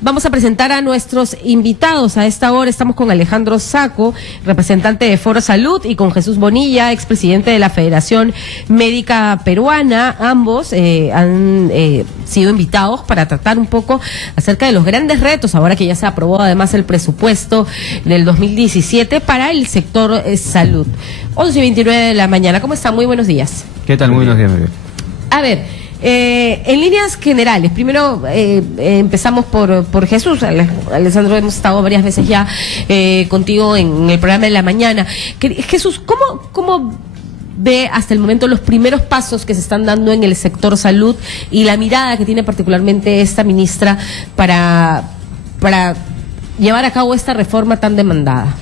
Vamos a presentar a nuestros invitados. A esta hora estamos con Alejandro Saco, representante de Foro Salud, y con Jesús Bonilla, expresidente de la Federación Médica Peruana. Ambos han sido invitados para tratar un poco acerca de los grandes retos, ahora que ya se aprobó además el presupuesto del 2017 para el sector salud. 11:29 de la mañana. ¿Cómo están? Muy buenos días. ¿Qué tal? Muy buenos días, Miguel. A ver, en líneas generales, primero empezamos por Jesús. Alessandro, hemos estado varias veces ya contigo en el programa de la mañana. Jesús, ¿cómo ve hasta el momento los primeros pasos que se están dando en el sector salud y la mirada que tiene particularmente esta ministra para llevar a cabo esta reforma tan demandada?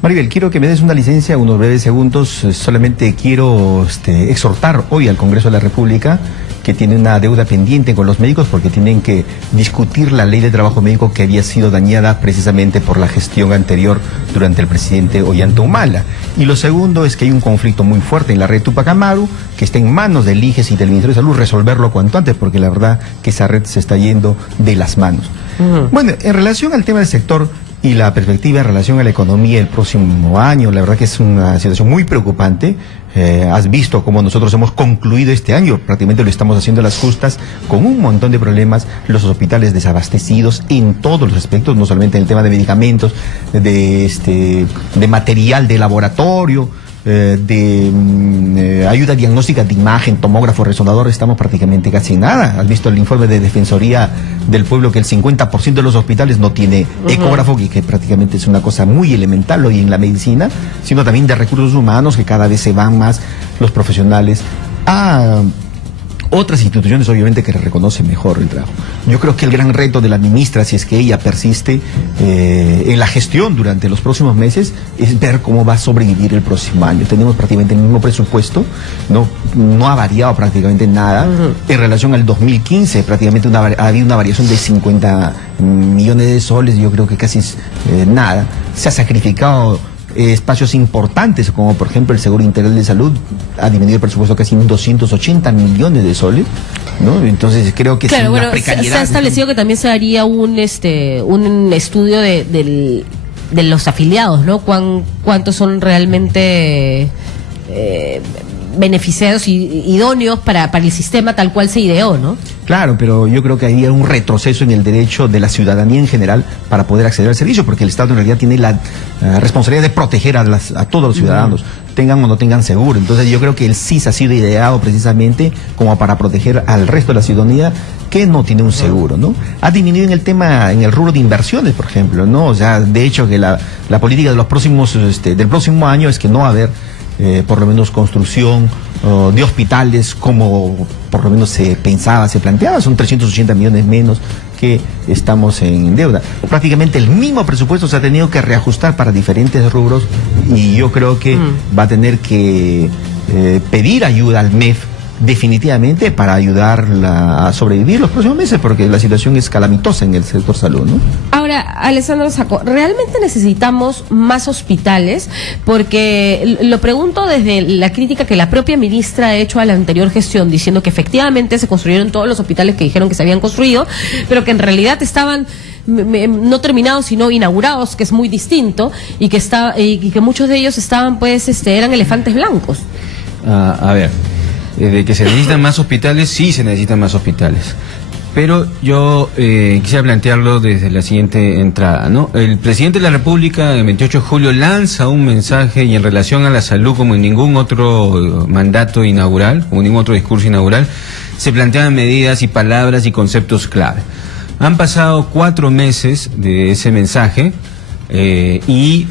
Maribel, quiero que me des una licencia, unos breves segundos. Solamente quiero exhortar hoy al Congreso de la República, que tiene una deuda pendiente con los médicos porque tienen que discutir la ley de trabajo médico que había sido dañada precisamente por la gestión anterior durante el presidente Ollanta Humala. Y lo segundo es que hay un conflicto muy fuerte en la red Tupac Amaru, que está en manos del IGES y del Ministerio de Salud resolverlo cuanto antes, porque la verdad que esa red se está yendo de las manos. Bueno, en relación al tema del sector y la perspectiva en relación a la economía el próximo año, la verdad que es una situación muy preocupante. Has visto cómo nosotros hemos concluido este año, prácticamente lo estamos haciendo a las justas, con un montón de problemas, los hospitales desabastecidos en todos los aspectos, no solamente en el tema de medicamentos, de material de laboratorio, ayuda diagnóstica de imagen, tomógrafo, resonador. Estamos prácticamente casi en nada. Has visto el informe de Defensoría del Pueblo que el 50% de los hospitales no tiene ecógrafo, que prácticamente es una cosa muy elemental hoy en la medicina, sino también de recursos humanos, que cada vez se van más los profesionales a otras instituciones, obviamente, que reconocen mejor el trabajo. Yo creo que el gran reto de la ministra, si es que ella persiste en la gestión durante los próximos meses, es ver cómo va a sobrevivir el próximo año. Tenemos prácticamente el mismo presupuesto, no ha variado prácticamente nada. En relación al 2015, prácticamente ha habido una variación de 50 millones de soles, yo creo que casi nada. Se ha sacrificado espacios importantes, como por ejemplo el Seguro Integral de Salud, ha disminuido el presupuesto casi en 280 millones de soles, ¿no? Entonces creo que claro, es una precariedad. Se ha establecido que también se haría un estudio de los afiliados, ¿no? Cuántos son realmente beneficiados y idóneos para el sistema tal cual se ideó, ¿no? Claro, pero yo creo que hay un retroceso en el derecho de la ciudadanía en general para poder acceder al servicio, porque el Estado en realidad tiene la responsabilidad de proteger a todos los ciudadanos, tengan o no tengan seguro. Entonces yo creo que el SIS ha sido ideado precisamente como para proteger al resto de la ciudadanía que no tiene un seguro, ¿no? Ha disminuido en el rubro de inversiones, por ejemplo, ¿no? O sea, de hecho que la política de los próximos del próximo año es que no va a haber por lo menos construcción de hospitales como por lo menos se pensaba, se planteaba. Son 380 millones menos que estamos en deuda. Prácticamente el mismo presupuesto se ha tenido que reajustar para diferentes rubros, y yo creo que va a tener que pedir ayuda al MEF definitivamente para ayudarla a sobrevivir los próximos meses, porque la situación es calamitosa en el sector salud, ¿no? Ahora, Alessandro Saco, ¿realmente necesitamos más hospitales? Porque lo pregunto desde la crítica que la propia ministra ha hecho a la anterior gestión, diciendo que efectivamente se construyeron todos los hospitales que dijeron que se habían construido, pero que en realidad estaban no terminados sino inaugurados, que es muy distinto, y que muchos de ellos estaban eran elefantes blancos. A ver, de que se necesitan más hospitales, sí se necesitan más hospitales. Pero yo quisiera plantearlo desde la siguiente entrada, ¿no? El presidente de la República, el 28 de julio, lanza un mensaje, y en relación a la salud, como en ningún otro mandato inaugural, como en ningún otro discurso inaugural, se plantean medidas y palabras y conceptos clave. Han pasado 4 meses de ese mensaje y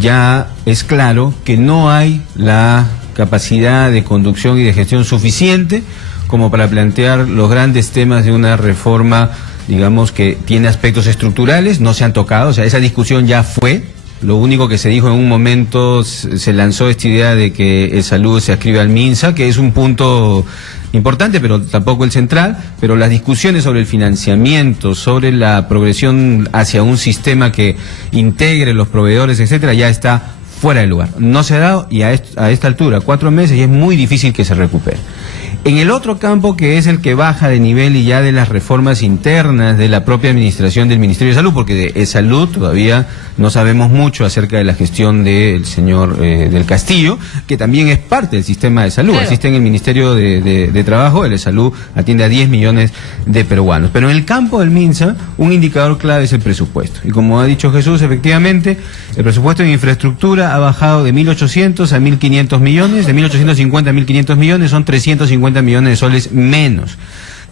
ya es claro que no hay la capacidad de conducción y de gestión suficiente como para plantear los grandes temas de una reforma, digamos, que tiene aspectos estructurales, no se han tocado. O sea, esa discusión ya fue. Lo único que se dijo en un momento, se lanzó esta idea de que salud se adscribe al MINSA, que es un punto importante, pero tampoco el central. Pero las discusiones sobre el financiamiento, sobre la progresión hacia un sistema que integre los proveedores, etcétera, ya está fuera de lugar. No se ha dado, y a esta altura, 4 meses, y es muy difícil que se recupere. En el otro campo, que es el que baja de nivel y ya de las reformas internas de la propia administración del Ministerio de Salud, porque de Salud todavía no sabemos mucho acerca de la gestión del señor del Castillo, que también es parte del sistema de salud. Claro. Existe en el Ministerio de Trabajo, el de Salud atiende a 10 millones de peruanos. Pero en el campo del MINSA, un indicador clave es el presupuesto. Y como ha dicho Jesús, efectivamente, el presupuesto en infraestructura ha bajado de 1.800 a 1.500 millones, de 1.850 a 1.500 millones, son 350 millones de soles menos.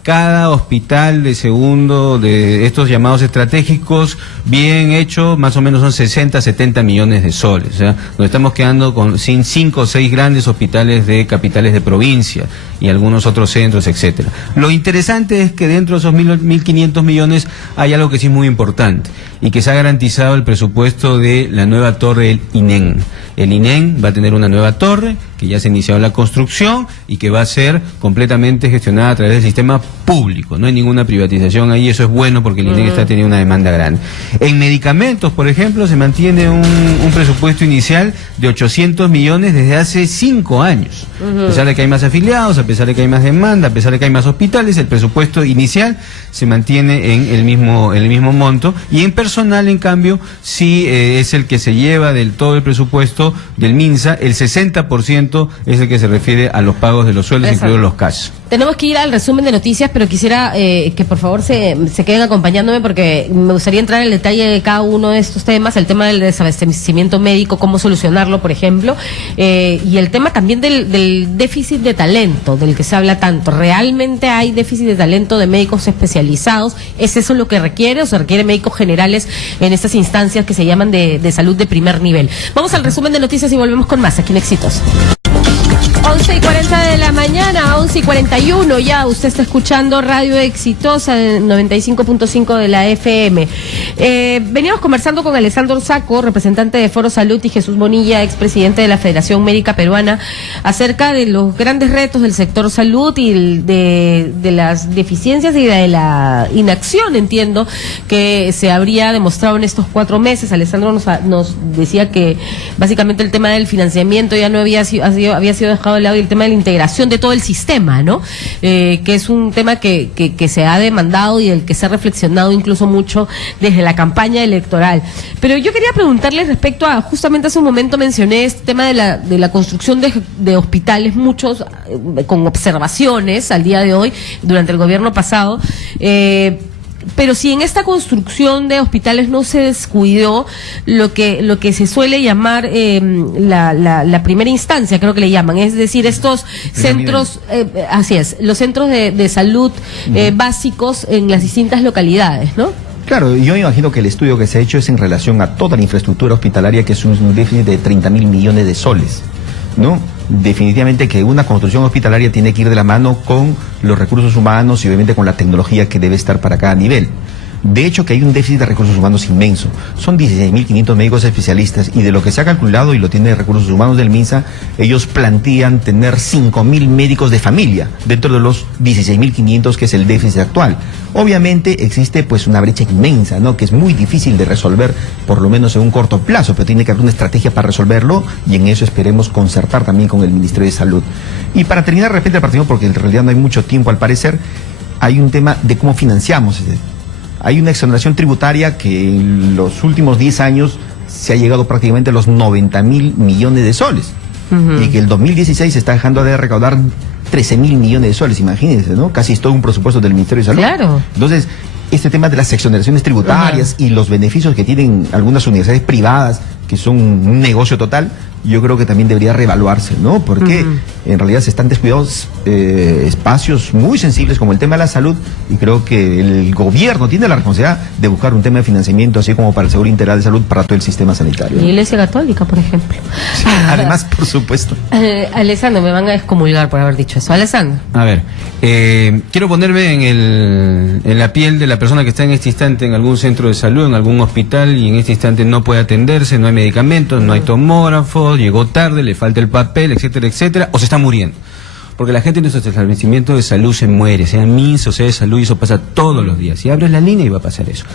Cada hospital de segundo de estos llamados estratégicos, bien hecho, más o menos son 60, 70 millones de soles. O sea, nos estamos quedando sin 5 o 6 grandes hospitales de capitales de provincia y algunos otros centros, etcétera. Lo interesante es que dentro de esos 1.500 millones hay algo que sí es muy importante y que se ha garantizado el presupuesto de la nueva torre del INEN. El INEN va a tener una nueva torre que ya se ha iniciado la construcción y que va a ser completamente gestionada a través del sistema público. No hay ninguna privatización ahí, eso es bueno porque el INEN está teniendo una demanda grande. En medicamentos, por ejemplo, se mantiene un presupuesto inicial de 800 millones desde hace 5 años. A pesar de que hay más afiliados, a pesar de que hay más demanda, a pesar de que hay más hospitales, el presupuesto inicial se mantiene en el mismo monto, y en personal, en cambio, sí es el que se lleva del todo el presupuesto del MINSA, el 60% es el que se refiere a los pagos de los sueldos, incluidos los cash. Tenemos que ir al resumen de noticias, pero quisiera que por favor se queden acompañándome, porque me gustaría entrar en el detalle de cada uno de estos temas, el tema del desabastecimiento médico, cómo solucionarlo, por ejemplo, y el tema también del déficit de talento, del que se habla tanto. ¿Realmente hay déficit de talento de médicos especializados? ¿Es eso lo que requiere o se requiere médicos generales en estas instancias que se llaman de salud de primer nivel? Vamos al resumen de noticias y volvemos con más aquí en Éxitos. 11:40 de la mañana, 11:41 ya, usted está escuchando Radio Exitosa, 95.5 de la FM. Veníamos conversando con Alessandro Sacco, representante de Foro Salud, y Jesús Bonilla, expresidente de la Federación Médica Peruana, acerca de los grandes retos del sector salud y de las deficiencias y de la inacción, entiendo, que se habría demostrado en estos 4 meses. Alessandro nos decía que básicamente el tema del financiamiento ya no había sido dejado de lado, y el tema de la integración de todo el sistema, ¿no? Que es un tema que se ha demandado y del que se ha reflexionado incluso mucho desde la campaña electoral. Pero yo quería preguntarle respecto a, justamente hace un momento mencioné este tema de la construcción de hospitales, muchos con observaciones al día de hoy, durante el gobierno pasado, pero si en esta construcción de hospitales no se descuidó lo que se suele llamar la primera instancia, creo que le llaman, es decir, estos centros, así es, los centros de salud básicos en las distintas localidades, ¿no? Claro, yo imagino que el estudio que se ha hecho es en relación a toda la infraestructura hospitalaria, que es un déficit de 30.000 millones de soles, ¿no? Definitivamente que una construcción hospitalaria tiene que ir de la mano con los recursos humanos y obviamente con la tecnología que debe estar para cada nivel. De hecho, que hay un déficit de recursos humanos inmenso. Son 16.500 médicos especialistas, y de lo que se ha calculado, y lo tiene Recursos Humanos del MINSA, ellos plantean tener 5.000 médicos de familia dentro de los 16.500 que es el déficit actual. Obviamente existe pues una brecha inmensa, ¿no?, que es muy difícil de resolver, por lo menos en un corto plazo, pero tiene que haber una estrategia para resolverlo, y en eso esperemos concertar también con el Ministerio de Salud. Y para terminar, de repente, el partido, porque en realidad no hay mucho tiempo al parecer, hay un tema de cómo financiamos. Hay una exoneración tributaria que en los últimos 10 años se ha llegado prácticamente a los 90.000 millones de soles. Y que el 2016 se está dejando de recaudar 13.000 millones de soles, imagínense, ¿no? Casi es todo un presupuesto del Ministerio de Salud. Claro. Entonces, este tema de las exoneraciones tributarias y los beneficios que tienen algunas universidades privadas, que son un negocio total, yo creo que también debería reevaluarse, ¿no? Porque en realidad se están descuidados espacios muy sensibles como el tema de la salud, y creo que el gobierno tiene la responsabilidad de buscar un tema de financiamiento, así como para el seguro integral de salud para todo el sistema sanitario. La Iglesia Católica, por ejemplo. Sí, además, por supuesto. Alessandro, me van a excomulgar por haber dicho eso. Alessandro. A ver, quiero ponerme en la piel de la persona que está en este instante en algún centro de salud, en algún hospital, y en este instante no puede atenderse, no hay medicamentos, no hay tomógrafos, llegó tarde, le falta el papel, etcétera, etcétera, o se está muriendo. porque la gente en nuestros establecimientos de salud se muere, sea MINSA o sea de salud, y eso pasa todos los días. Si abres la línea y va a pasar eso.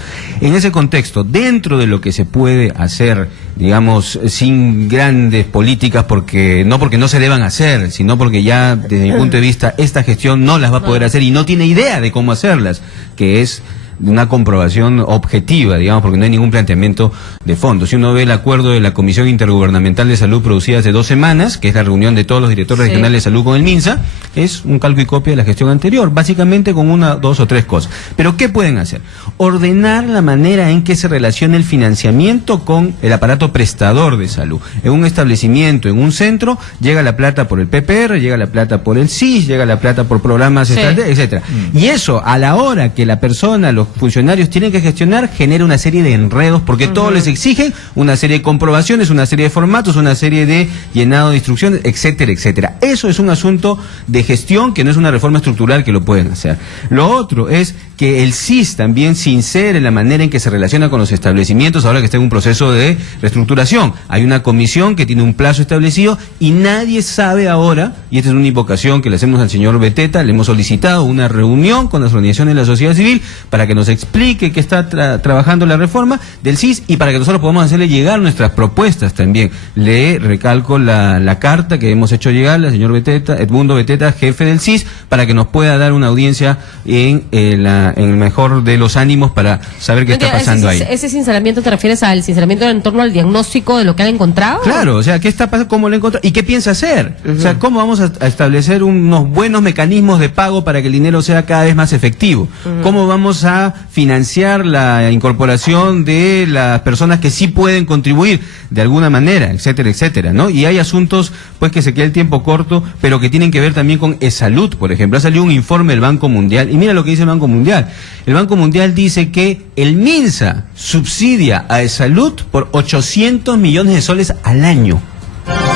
En ese contexto, dentro de lo que se puede hacer, digamos, sin grandes políticas, porque no se deban hacer, sino porque ya, desde mi punto de vista, esta gestión no las va a poder hacer y no tiene idea de cómo hacerlas, que es una comprobación objetiva, digamos, porque no hay ningún planteamiento de fondo. Si uno ve el acuerdo de la Comisión Intergubernamental de Salud producida hace 2 semanas, que es la reunión de todos los directores regionales de salud con el MINSA, es un calco y copia de la gestión anterior, básicamente con 1, 2 o 3 cosas. Pero ¿qué pueden hacer? Ordenar la manera en que se relaciona el financiamiento con el aparato prestador de salud. En un establecimiento, en un centro, llega la plata por el PPR, llega la plata por el SIS, llega la plata por programas estatales, etcétera. Y eso, a la hora que la persona, los funcionarios tienen que gestionar, genera una serie de enredos, porque todos les exigen una serie de comprobaciones, una serie de formatos, una serie de llenado de instrucciones, etcétera, etcétera. Eso es un asunto de gestión que no es una reforma estructural que lo pueden hacer. Lo otro es que el SIS también sincere la manera en que se relaciona con los establecimientos ahora que está en un proceso de reestructuración. Hay una comisión que tiene un plazo establecido y nadie sabe ahora, y esta es una invocación que le hacemos al señor Beteta, le hemos solicitado una reunión con las organizaciones de la sociedad civil para que nos explique que está trabajando la reforma del SIS y para que nosotros podamos hacerle llegar nuestras propuestas también. Le recalco la carta que hemos hecho llegar al señor Beteta, Edmundo Beteta, jefe del SIS, para que nos pueda dar una audiencia en el mejor de los ánimos para saber qué está pasando ahí. ¿Ese sinceramiento te refieres al sinceramiento en torno al diagnóstico de lo que han encontrado? Claro, o sea, ¿qué está pasando? ¿Cómo lo encontró? ¿Y qué piensa hacer? O sea, ¿cómo vamos a establecer unos buenos mecanismos de pago para que el dinero sea cada vez más efectivo? ¿Cómo vamos a financiar la incorporación de las personas que sí pueden contribuir de alguna manera, etcétera, etcétera, ¿no? Y hay asuntos, pues, que se queda el tiempo corto, pero que tienen que ver también con e-salud, por ejemplo. Ha salido un informe del Banco Mundial, y mira lo que dice el Banco Mundial. El Banco Mundial dice que el MINSA subsidia a e-salud por 800 millones de soles al año.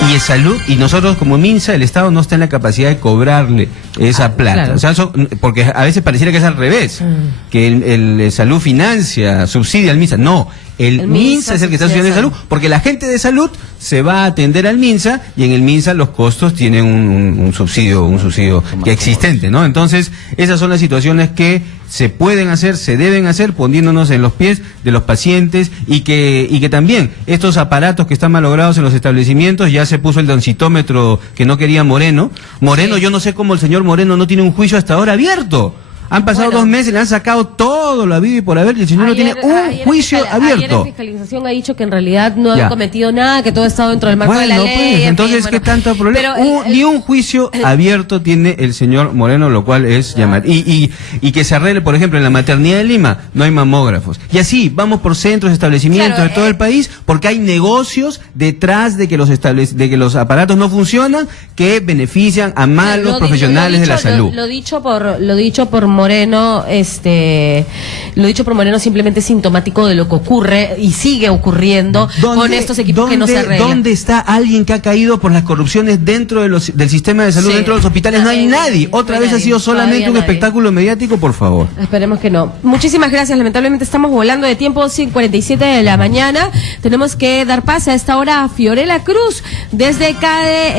Y e-salud, y nosotros como MINSA, el Estado no está en la capacidad de cobrarle esa plata. Claro. O sea, porque a veces pareciera que es al revés, que el salud financia, subsidia al MINSA. No, el MINSA es el que está subsidiando el salud, porque la gente de salud se va a atender al MINSA y en el MINSA los costos tienen un subsidio que existente, ¿no? Entonces, esas son las situaciones que se pueden hacer, se deben hacer, poniéndonos en los pies de los pacientes y que también estos aparatos que están malogrados en los establecimientos, ya se puso el densitometro que no quería Moreno. Moreno, yo no sé cómo el señor Moreno no tiene un juicio hasta ahora abierto. Han pasado 2 meses, le han sacado todo lo habido y por haber, y el señor no tiene un juicio abierto. Ayer la fiscalización ha dicho que en realidad no ha cometido nada, que todo ha estado dentro del marco de la ley. Pues, entonces, ¿qué tanto problema? Ni un juicio abierto tiene el señor Moreno, lo cual es llamar. Y que se arregle, por ejemplo, en la maternidad de Lima, no hay mamógrafos. Y así, vamos por centros, establecimientos de todo el país, porque hay negocios detrás de que los aparatos no funcionan, que benefician a malos profesionales de la salud. Lo dicho por Moreno, lo dicho por Moreno simplemente es sintomático de lo que ocurre y sigue ocurriendo con estos equipos que no se arreglan. ¿Dónde está alguien que ha caído por las corrupciones dentro del sistema de salud, dentro de los hospitales? No hay nadie. Otra vez ha sido solamente un espectáculo mediático, por favor. Esperemos que no. Muchísimas gracias. Lamentablemente estamos volando de tiempo, 5:47 de la mañana. Tenemos que dar pase a esta hora a Fiorella Cruz desde CADE.